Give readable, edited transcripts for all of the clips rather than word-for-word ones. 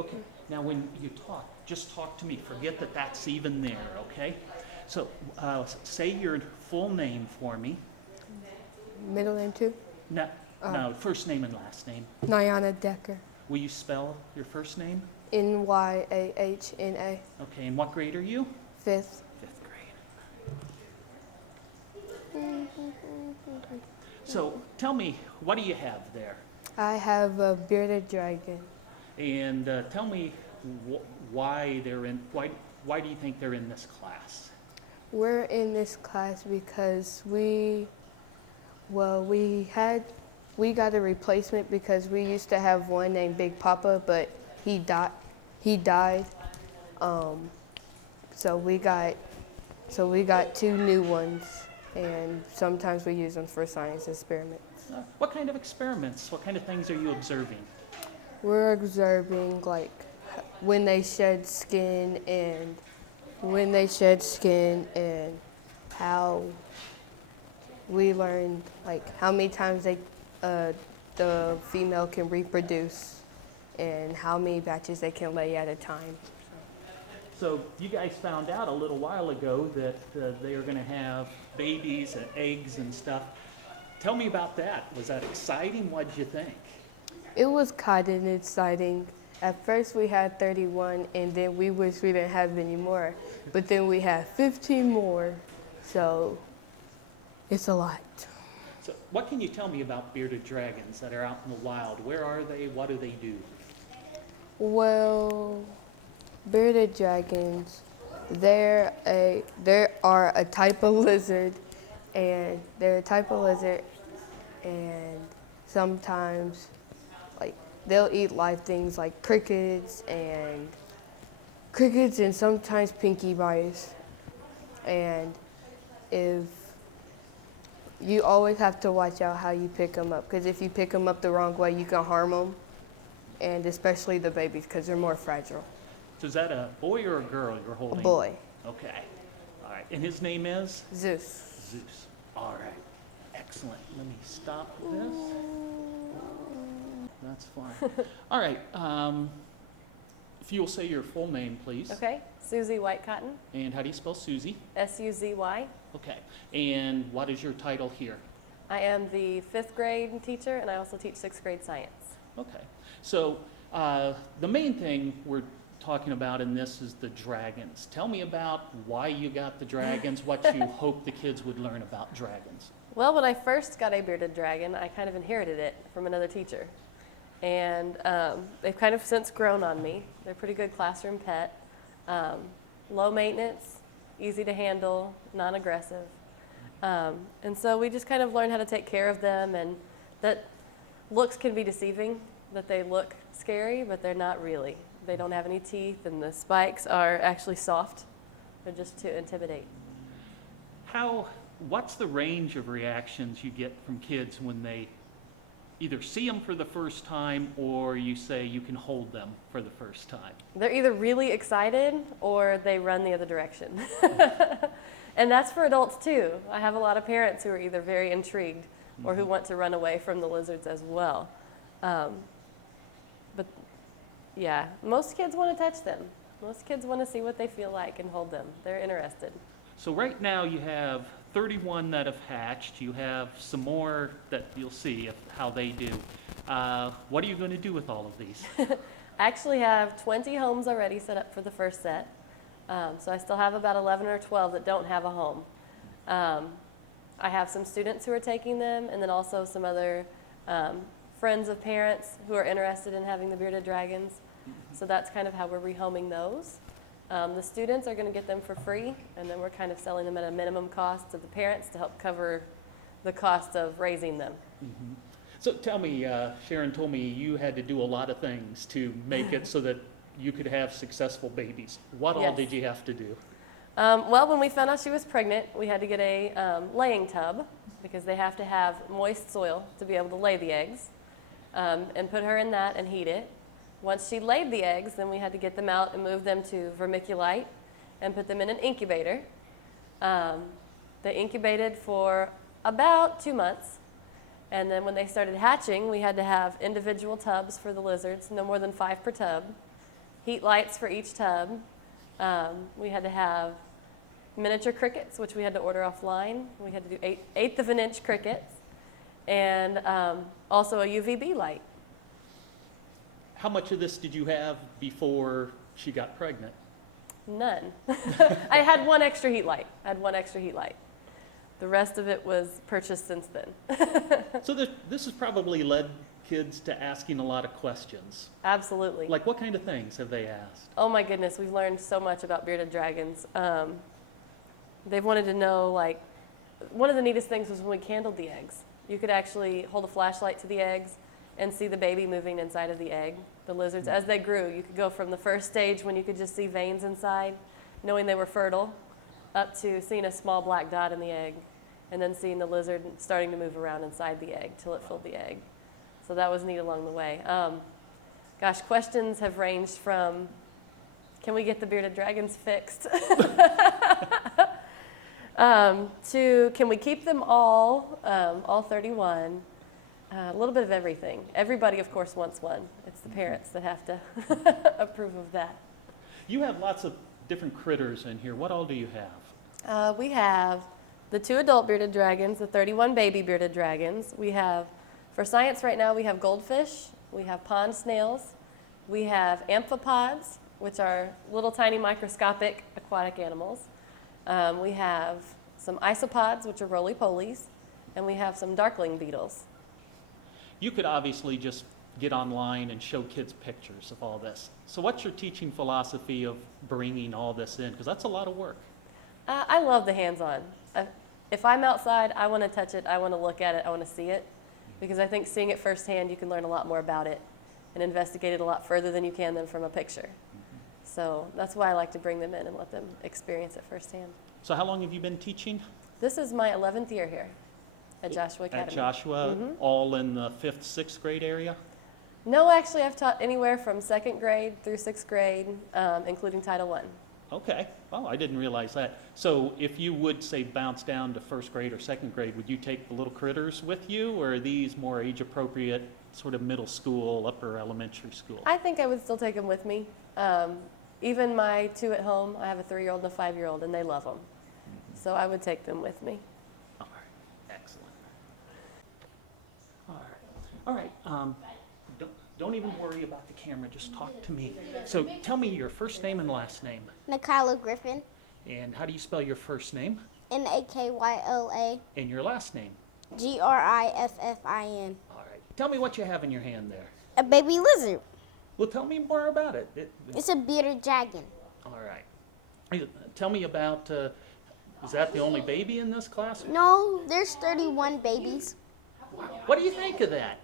Okay, now when you talk, just talk to me. Forget that that's even there, okay? So say your full name for me. Middle name too? No, no, first name and last name. Nyana Decker. Will you spell your first name? Nyahna. Okay, and what grade are you? Fifth. Fifth grade. So tell me, what do you have there? I have a bearded dragon. And tell me why they're in. Why do you think they're in this class? We're in this class because we got a replacement because we used to have one named Big Papa, but he died. So we got two new ones, and sometimes we use them for science experiments. What kind of experiments? What kind of things are you observing? We're observing like when they shed skin and how we learned like how many times the female can reproduce and how many batches they can lay at a time. So you guys found out a little while ago that they are going to have babies and eggs and stuff. Tell me about that. Was that exciting? What did you think? It was kind of exciting. At first we had 31 and then we wish we didn't have any more. But then we had 15 more. So it's a lot. So what can you tell me about bearded dragons that are out in the wild? Where are they? What do they do? Well, bearded dragons, they are a type of lizard, and sometimes like they'll eat live things like crickets and sometimes pinky mice. And if you always have to watch out how you pick them up, because if you pick them up the wrong way, you can harm them, and especially the babies because they're more fragile. So is that a boy or a girl you're holding? A boy. Okay. All right. And his name is? Zeus. Zeus. All right. Excellent. Let me stop this. That's fine. All right. If you'll say your full name, please. Okay, Susie Whitecotton, And how do you spell Susie? Suzy. Okay. And what is your title here? I am the 5th grade teacher, and I also teach 6th grade science. Okay. So the main thing we're talking about in this is the dragons. Tell me about why you got the dragons, what you hope the kids would learn about dragons. Well, when I first got a bearded dragon, I kind of inherited it from another teacher. And they've kind of since grown on me. They're a pretty good classroom pet. Low maintenance, easy to handle, non-aggressive. And so we just kind of learned how to take care of them, and that looks can be deceiving, that they look scary, but they're not really. They don't have any teeth, and the spikes are actually soft. They're just to intimidate. What's the range of reactions you get from kids when they either see them for the first time or you say you can hold them for the first time? They're either really excited or they run the other direction. And that's for adults too. I have a lot of parents who are either very intrigued or who want to run away from the lizards as well. But yeah, most kids want to touch them. Most kids want to see what they feel like and hold them. They're interested. So right now you have 31 that have hatched. You have some more that you'll see how they do. What are you going to do with all of these? I actually have 20 homes already set up for the first set. So I still have about 11 or 12 that don't have a home. I have some students who are taking them, and then also some other friends of parents who are interested in having the bearded dragons. So that's kind of how we're rehoming those. The students are going to get them for free, and then we're kind of selling them at a minimum cost to the parents to help cover the cost of raising them. Mm-hmm. So tell me, Sharon told me you had to do a lot of things to make it so that you could have successful babies. What all Yes. did you have to do? Well, when we found out she was pregnant, we had to get a laying tub because they have to have moist soil to be able to lay the eggs, and put her in that and heat it. Once she laid the eggs, then we had to get them out and move them to vermiculite and put them in an incubator. They incubated for about 2 months. And then when they started hatching, we had to have individual tubs for the lizards, no more than 5 per tub. heat lights for each tub. We had to have miniature crickets, which we had to order offline. We had to do eighth of an inch crickets, and also a UVB light. How much of this did you have before she got pregnant? None. I had one extra heat light. The rest of it was purchased since then. So this has probably led kids to asking a lot of questions. Absolutely. Like what kind of things have they asked? Oh my goodness, we've learned so much about bearded dragons. They've wanted to know, like, one of the neatest things was when we candled the eggs. You could actually hold a flashlight to the eggs and see the baby moving inside of the egg. The lizards, as they grew, you could go from the first stage when you could just see veins inside, knowing they were fertile, up to seeing a small black dot in the egg, and then seeing the lizard starting to move around inside the egg till it filled the egg. So that was neat along the way. Gosh, questions have ranged from, can we get the bearded dragons fixed? To, can we keep them all 31? A little bit of everything. Everybody, of course, wants one. It's the parents that have to approve of that. You have lots of different critters in here. What all do you have? We have the 2 adult bearded dragons, the 31 baby bearded dragons. We have, for science right now, we have goldfish, we have pond snails, we have amphipods, which are little tiny microscopic aquatic animals. We have some isopods, which are roly-polies, and we have some darkling beetles. You could obviously just get online and show kids pictures of all this. So what's your teaching philosophy of bringing all this in? Because that's a lot of work. I love the hands-on. If I'm outside, I want to touch it, I want to look at it, I want to see it, because I think seeing it firsthand, you can learn a lot more about it and investigate it a lot further than you can than from a picture. So that's why I like to bring them in and let them experience it firsthand. So how long have you been teaching? This is my 11th year here at Joshua Academy. At Joshua, all in the 5th, 6th grade area? No, actually, I've taught anywhere from 2nd grade through 6th grade, including Title I. Okay. Oh, I didn't realize that. So if you would, say, bounce down to 1st grade or 2nd grade, would you take the little critters with you, or are these more age-appropriate, sort of middle school, upper elementary school? I think I would still take them with me. Even my 2 at home, I have a 3-year-old and a 5-year-old, and they love them. So I would take them with me. All right. Excellent. All right. Don't even worry about the camera. Just talk to me. So tell me your first name and last name. Nikayla Griffin, And how do you spell your first name Nakyola, and your last name? Griffin. All right. Tell me what you have in your hand there. A baby lizard. Well, tell me more about it. It's a bearded dragon. All right. Tell me about, is that the only baby in this class? No, there's 31 babies. What do you think of that?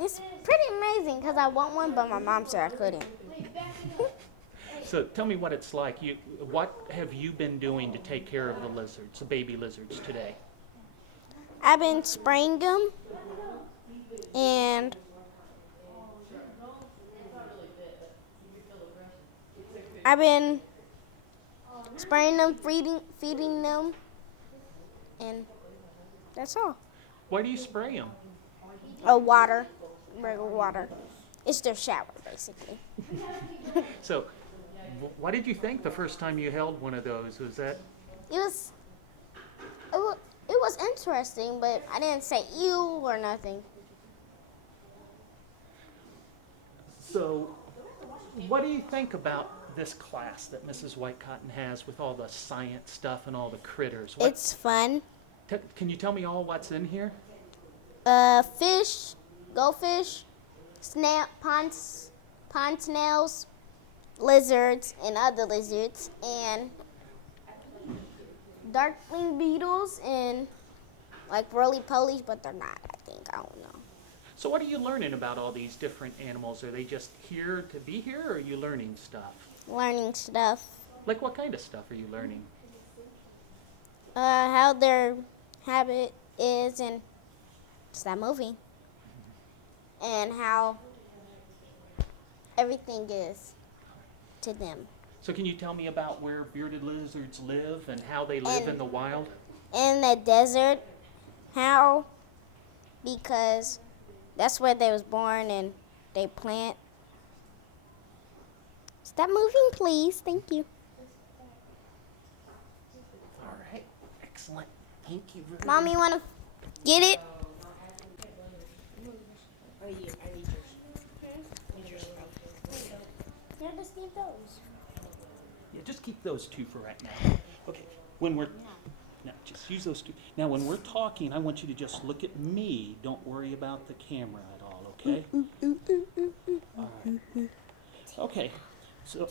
It's pretty amazing because I want one, but my mom said I couldn't. So tell me what it's like. What have you been doing to take care of the lizards, the baby lizards today? I've been spraying them, and I've been spraying them, feeding them, and that's all. Why do you spray them? Water, regular water. It's their shower, basically. So what did you think the first time you held one of those? Was that? It was interesting, but I didn't say ew or nothing. So what do you think about this class that Mrs. Whitecotton has with all the science stuff and all the critters? It's fun. Can you tell me all what's in here? Fish, goldfish, pond snails, lizards and other lizards, and darkling beetles, and like roly-polies, but they're not, I think. I don't know. So what are you learning about all these different animals? Are they just here to be here, or are you learning stuff? Learning stuff. Like what kind of stuff are you learning? How their habit is, and it's that movie. And how everything is to them. So can you tell me about where bearded lizards live and how they live in the wild? In the desert, how? Because that's where they was born, and they plant Stop moving, please. Thank you. All right, excellent. Thank you very much. Mommy, wanna get it? Yeah, just need those. Yeah, just keep those two for right now. Okay, when we're, now, just use those two. Now, when we're talking, I want you to just look at me. Don't worry about the camera at all, okay? All right. Okay, so,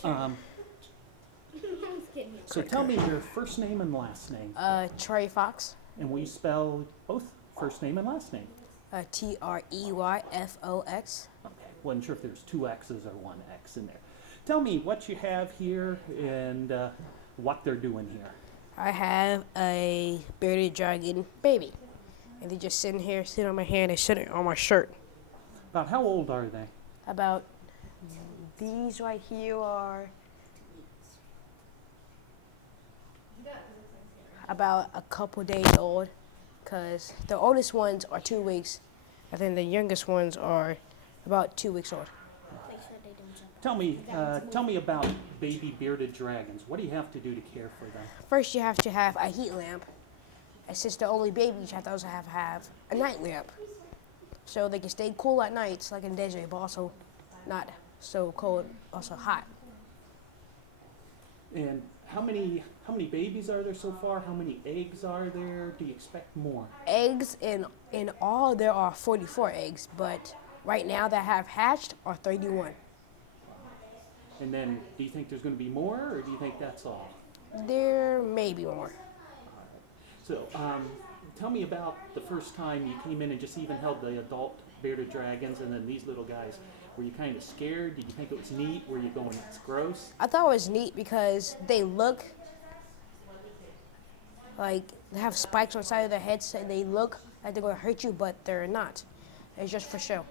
so tell me your first name and last name. Trey Fox. And we spell both first name and last name. Treyfox. Okay, wasn't sure if there's two X's or one X in there. Tell me what you have here and what they're doing here. I have a bearded dragon baby. And they just sitting here, sitting on my hand, and sitting on my shirt. About how old are they? About these right here are about a couple days old, because the oldest ones are 2 weeks, and then the youngest ones are about 2 weeks old. Tell me about baby bearded dragons. What do you have to do to care for them? First, you have to have a heat lamp. And since they're only babies, you have to also have a night lamp, so they can stay cool at nights, like in the desert, but also not so cold, also hot. And how many babies are there so far? How many eggs are there? Do you expect more? Eggs, in all, there are 44 eggs, but right now that have hatched are 31. And then, do you think there's going to be more, or do you think that's all? There may be more. So, tell me about the first time you came in and just even held the adult bearded dragons, and then these little guys. Were you kind of scared? Did you think it was neat? Were you going, it's gross? I thought it was neat because they look like they have spikes on the side of their heads, and they look like they're going to hurt you, but they're not. It's just for show.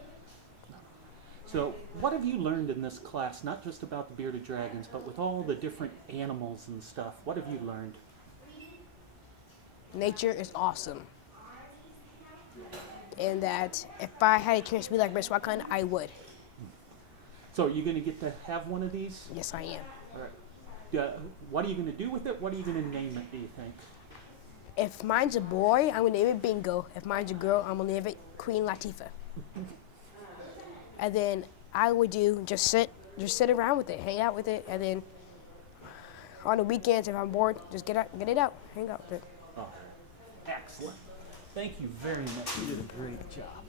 So, what have you learned in this class, not just about the bearded dragons, but with all the different animals and stuff? What have you learned? Nature is awesome. And that if I had a chance to be like Miss Wakanda, I would. So, are you going to get to have one of these? Yes, I am. All right. What are you going to do with it? What are you going to name it, do you think? If mine's a boy, I'm going to name it Bingo. If mine's a girl, I'm going to name it Queen Latifah. And then I would just sit around with it, hang out with it, and then on the weekends, if I'm bored, just get it out, hang out with it. Oh, excellent. Thank you very much. You did a great job.